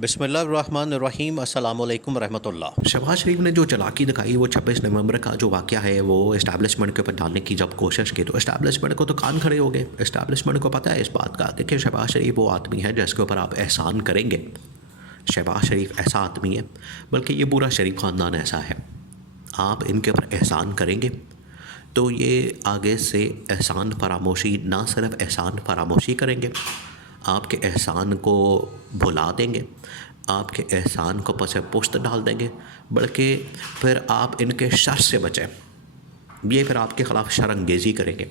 बिस्मिल्लाहिर्रहमानिर्रहीम अस्सलामु अलैकुम रहमतुल्लाह। शहबाज शरीफ ने जो चालाकी दिखाई वो 26 नवंबर का जो वाक़या है वो इस्टेब्लिशमेंट के ऊपर डालने की जब कोशिश की तो इस्टेब्लिशमेंट को तो कान खड़े हो गए। इस्टेब्लिशमेंट को पता है इस बात का। देखिए शहबाज शरीफ वो आदमी है जिसके ऊपर आप एहसान करेंगे। शहबाज शरीफ ऐसा आदमी है, बल्कि ये पूरा शरीफ ख़ानदान ऐसा है। आप इनके ऊपर एहसान करेंगे तो ये आगे से एहसान फरामोशी, ना सिर्फ एहसान फरामोशी करेंगे, आपके एहसान को भुला देंगे, आपके एहसान को पसे पुश्त डाल देंगे, बल्कि फिर आप इनके शर से बचें। ये फिर आपके ख़िलाफ़ शरअंगेज़ी करेंगे,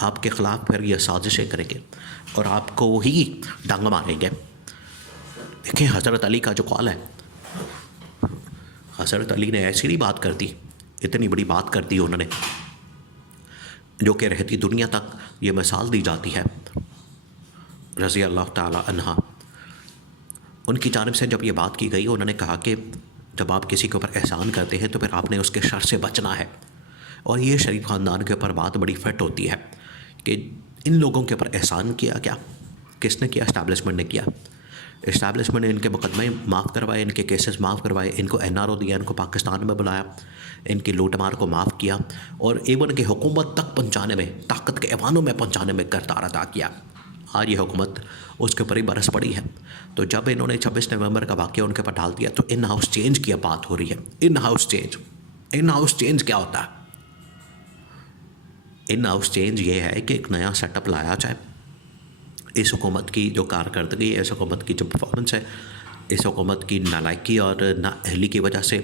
आपके ख़िलाफ़ फिर ये साजिशें करेंगे और आपको ही डंग मारेंगे। देखिए हज़रत अली का जो कौल है, हज़रत अली ने ऐसी नहीं बात कर दी, इतनी बड़ी बात कर दी उन्होंने, जो कि रहती दुनिया तक ये मिसाल दी जाती है। रज़ी अल्लाह ताला अन्हा, उनकी जानिब से जब ये बात की गई, उन्होंने कहा कि जब आप किसी के ऊपर एहसान करते हैं तो फिर आपने उसके शर से बचना है। और ये शरीफ ख़ानदान के ऊपर बात बड़ी फिट होती है कि इन लोगों के ऊपर एहसान किया क्या, किसने किया? इस्टेब्लिशमेंट ने किया। इस्टेब्लिशमेंट ने इनके मुकदमे माफ़ करवाए, इनके केसेस माफ़ करवाए, इनको NRO दिया, इनको पाकिस्तान में बुलाया, इनकी लूटमार को माफ़ किया और एवन के हुकूमत तक पहुँचाने में, ताकत के ऐवानों में पहुँचाने में किरदार अदा किया। आज ये हुकूमत उसके ऊपर ही बरस पड़ी है। तो जब इन्होंने 26 नवंबर का वाक़या उनके ऊपर डाल दिया तो इन हाउस चेंज की बात हो रही है। इन हाउस चेंज क्या होता है? इन हाउस चेंज ये है कि एक नया सेटअप लाया जाए। इस हुकूमत की जो कारकर्दगी है, इस हुकूमत की जो परफॉर्मेंस है, इस हुकूमत की नालायकी और नाअहली की वजह से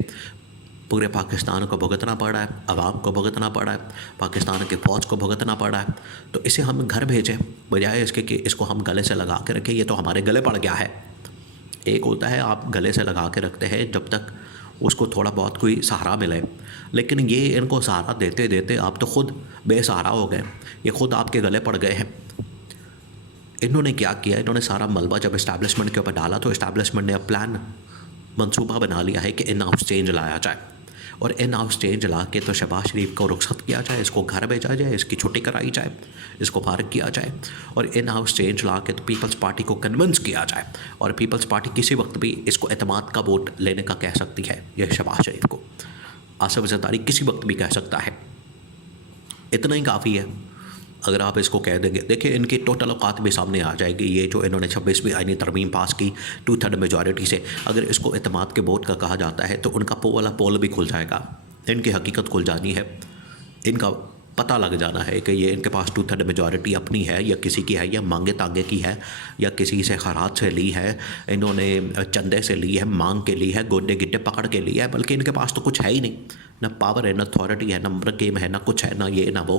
पूरे पाकिस्तान को भुगतना पड़ रहा है, आवाम को भुगतना पड़ रहा है, पाकिस्तान की फ़ौज को भुगतना पड़ रहा है। तो इसे हम घर भेजें बजाय इसके कि इसको हम गले से लगा के रखें। ये तो हमारे गले पड़ गया है। एक होता है आप गले से लगा के रखते हैं जब तक उसको थोड़ा बहुत कोई सहारा मिले, लेकिन ये इनको सहारा देते देते आप तो ख़ुद बेसहारा हो गए, ये ख़ुद आपके गले पड़ गए हैं। इन्होंने क्या किया? इन्होंने सारा मलबा जब इस्टेब्लिशमेंट के ऊपर डाला तो इस्टेब्लिशमेंट ने अब प्लान, मंसूबा बना लिया है कि इन हाउस चेंज लाया जाए और इन हाउस चेंज ला के तो शहबाज शरीफ को रुखसत किया जाए, इसको घर भेजा जाए, इसकी छुट्टी कराई जाए, इसको फारिग किया जाए और इन हाउस चेंज ला के तो पीपल्स पार्टी को कन्विंस किया जाए और पीपल्स पार्टी किसी वक्त भी इसको एतमाद का वोट लेने का कह सकती है। यह शहबाज शरीफ को आसिफ ज़रदारी किसी वक्त भी कह सकता है। इतना ही काफ़ी है अगर आप इसको कह देंगे। देखिए इनकी टोटल औकात भी सामने आ जाएगी। ये जो इन्होंने 26वीं आईनी तरमीम पास की 2/3 मेजॉरिटी से, अगर इसको एतमाद के वोट का कहा जाता है तो उनका वाला पोल भी खुल जाएगा, इनकी हकीकत खुल जानी है, इनका पता लग जाना है कि ये इनके पास 2/3 मेजॉरिटी अपनी है या किसी की है, या मांगे तांगे की है, या किसी से खराज से ली है, इन्होंने चंदे से ली है, मांग के ली है, गोडे गिट्टे पकड़ के लिया है। बल्कि इनके पास तो कुछ है ही नहीं, ना पावर है, ना अथॉरिटी है, ना गेम है, ना कुछ है, ना ये ना वो।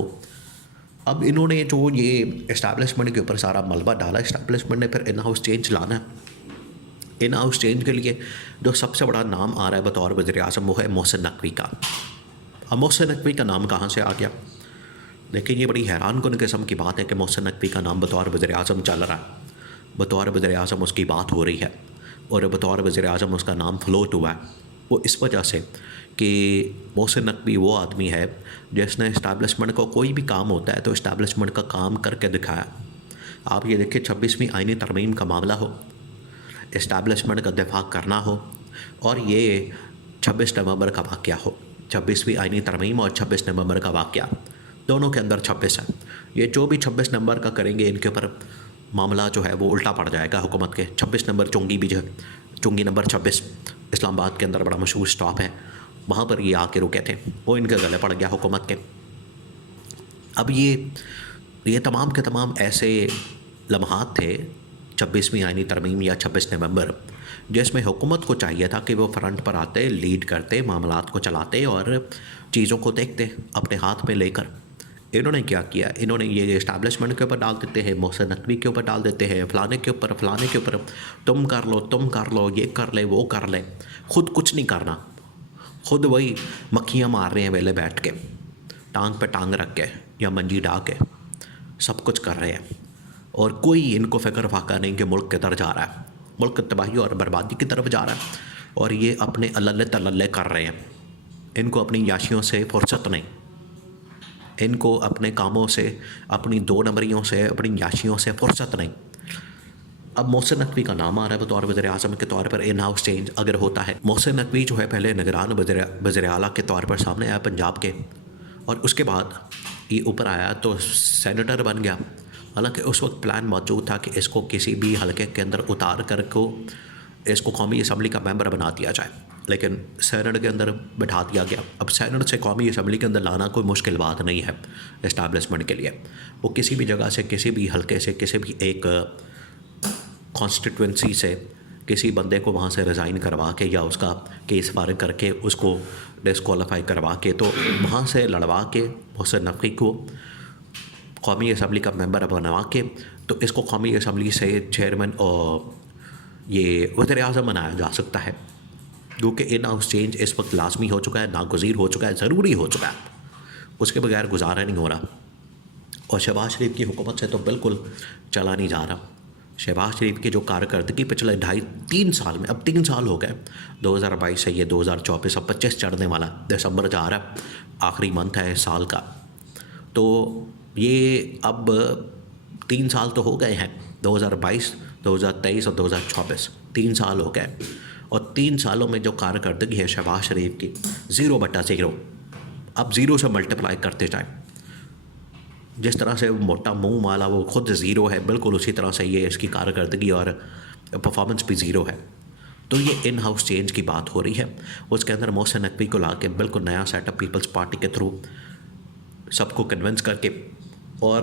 अब इन्होंने जो ये इस्टेब्लिशमेंट के ऊपर सारा मलबा डाला, इस्टेब्लिशमेंट ने फिर इन हाउस चेंज लाना है। इन हाउस चेंज के लिए जो सबसे बड़ा नाम आ रहा है बतौर वज़ीर-ए-आज़म वो है मोहसिन नकवी का। अब मोहसिन नकवी का नाम कहाँ से आ गया? देखिए ये बड़ी हैरानकुन किस्म की बात है कि मोहसिन नकवी का नाम बतौर वज़ीर-ए-आज़म चल रहा है, बतौर वज़ीर-ए-आज़म उसकी बात हो रही है और बतौर वज़ीर-ए-आज़म उसका नाम फ्लोट हुआ है। वो इस वजह से कि मोहसिन नकवी वो आदमी है जिसने इस्टेब्लिशमेंट को कोई भी काम होता है तो इस्टेब्लिशमेंट का काम करके दिखाया। आप ये देखिए 26वीं आईनी तरमीम का मामला हो, इस्टेब्लिशमेंट का दिफा करना हो, और ये 26 नवंबर का वाक़या हो। 26वीं आईनी तरमीम और 26 नवंबर का वाक़या, दोनों के अंदर 26 है। ये जो भी 26 नंबर का करेंगे इनके ऊपर मामला जो है वो उल्टा पड़ जाएगा हुकूमत के। 26 नंबर चुंगी भी जो है, चुंगी नंबर 26 इस्लामाबाद के अंदर बड़ा मशहूर स्टॉप है, वहाँ पर ये आके रुके थे, वो इनके गले पड़ गया हुकूमत के। अब ये तमाम के तमाम ऐसे लम्हात थे 26वीं आईनी तरमीम या 26 नवंबर, जिसमें हुकूमत को चाहिए था कि वो फ्रंट पर आते, लीड करते, मामलात को चलाते और चीज़ों को देखते अपने हाथ में लेकर। इन्होंने क्या किया? इन्होंने ये इस्टेब्लिशमेंट के ऊपर डाल देते हैं, मोहसिन नकवी के ऊपर डाल देते हैं, फ़लाने के ऊपर, तुम कर लो, ये कर ले, वो कर ले, ख़ुद कुछ नहीं करना। ख़ुद वही मक्खियाँ मार रहे हैं वेले बैठ के, टांग पे टांग रख के या मंजी डा के सब कुछ कर रहे हैं और कोई इनको फ़िक्र फाका नहीं कि मुल्क किधर जा रहा है, मुल्क तबाही और बर्बादी की तरफ जा रहा है और ये अपने अल्ले तल्ले कर रहे हैं। इनको अपनी याशियों से फुर्सत नहीं, इनको अपने कामों से, अपनी 2 नंबरियों से, अपनी याशियों से फुर्सत नहीं। अब मोहसिन नकवी का नाम आ रहा है बतौर वज़ीर-ए-आज़म के तौर पर इन हाउस चेंज अगर होता है। मोहसिन नकवी जो है पहले निगरान वज़ीर-ए-आला के तौर पर सामने आया पंजाब के, और उसके बाद ये ऊपर आया तो सेनेटर बन गया। हालांकि उस वक्त प्लान मौजूद था कि इसको किसी भी हलके के अंदर उतार कर को इसको कौमी असम्बली का मेंबर बना दिया जाए, लेकिन सेनेट के अंदर बैठा दिया गया। अब सेनेट से कौमी असम्बली के अंदर लाना कोई मुश्किल बात नहीं है इस्टेब्लिशमेंट के लिए। वो किसी भी जगह से, किसी भी हलके से, किसी भी एक कॉन्स्टिट्यूंसी से किसी बंदे को वहाँ से रिज़ाइन करवा के या उसका केस फारिग करके उसको डिस्क्वालीफाई करवा के तो वहाँ से लड़वा के मोहसिन नकवी को कौमी असम्बली का मेंबर बनवा के तो इसको कौमी असम्बली से चेयरमैन और ये वज़ीर-ए-आज़म बनाया जा सकता है, जो कि इन हाउस चेंज इस वक्त लाजमी हो चुका है, नागुज़ीर हो चुका है, ज़रूरी हो चुका है, उसके बगैर गुजारा नहीं हो रहा। और शहबाज शरीफ की हुकूमत से तो बिल्कुल चला नहीं जा रहा। शहबाज शरीफ की जो कारकर्दगी पिछले 2.5-3 साल में, अब 3 साल हो गए, 2022 से ये 2024 अब 25 चढ़ने वाला, दिसंबर जा रहा है, आखिरी मंथ है इस साल का, तो ये अब 3 साल तो हो गए हैं, 2022, 2023 और 2024, 3 साल हो गए। और 3 सालों में जो कारकर्दगी है शहबाज शरीफ की 0/0, अब 0 से मल्टीप्लाई करते जाए। जिस तरह से मोटा मुंह वाला वो खुद ज़ीरो है, बिल्कुल उसी तरह से ये इसकी कारकर्दगी और परफॉर्मेंस भी ज़ीरो है। तो ये इन हाउस चेंज की बात हो रही है, उसके अंदर मोहसिन नकवी को ला के बिल्कुल नया सेटअप पीपल्स पार्टी के थ्रू सबको कन्विंस करके, और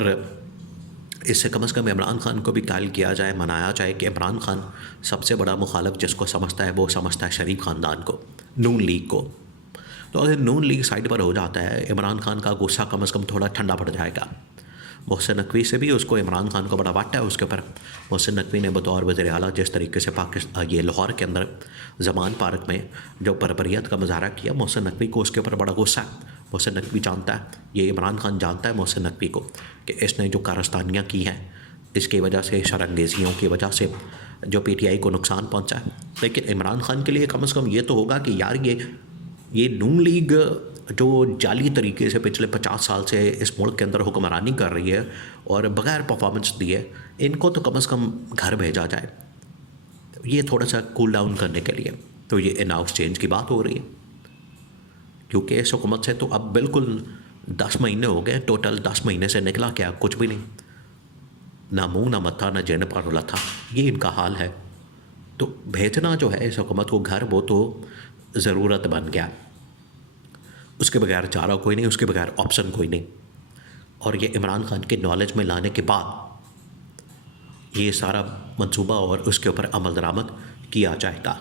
इससे कम से कम इमरान खान को भी कायल किया जाए, मनाया जाए कि इमरान खान सबसे बड़ा मुखालिफ जिसको समझता है वो समझता है शरीफ ख़ानदान को, नून लीग को। तो अगर नून लीग साइड पर हो जाता है, इमरान खान का गुस्सा कम से कम थोड़ा ठंडा पड़ जाएगा। मोहसिन नकवी से भी उसको इमरान खान को बड़ा वाट है उसके ऊपर। मोहसिन नकवी ने बतौर वज़ीर-ए-आला जिस तरीके से पाकिस्तान ये लाहौर के अंदर ज़मान पार्क में जो बरबरीत का मुजाहरा किया, मोहसिन नकवी को उसके ऊपर बड़ा गुस्सा है। मोहसिन नकवी जानता है, ये इमरान खान जानता है मोहसिन नकवी को, कि इसने जो कारस्तानियाँ की हैं इसकी वजह से, शरंगेजियों की वजह से जो PTI को नुकसान पहुँचा है। लेकिन इमरान खान के लिए कम से कम ये तो होगा कि यार ये नून लीग जो जाली तरीके से पिछले 50 साल से इस मुल्क के अंदर हुक्मरानी कर रही है और बग़ैर परफॉर्मेंस दिए, इनको तो कम से कम घर भेजा जाए, ये थोड़ा सा कूल डाउन करने के लिए। तो ये इन हाउस चेंज की बात हो रही है, क्योंकि इस हुकूमत से तो अब बिल्कुल 10 महीने हो गए, टोटल 10 महीने से निकला क्या, कुछ भी नहीं, ना मुँह ना मत्था ना जेन पर लथा, ये इनका हाल है। तो भेजना जो है इस हुकूमत को घर, वो तो ज़रूरत बन गया, उसके बगैर चारा कोई नहीं, उसके बगैर ऑप्शन कोई नहीं। और ये इमरान खान के नॉलेज में लाने के बाद ये सारा मंसूबा और उसके ऊपर अमल दरामद किया जाएगा।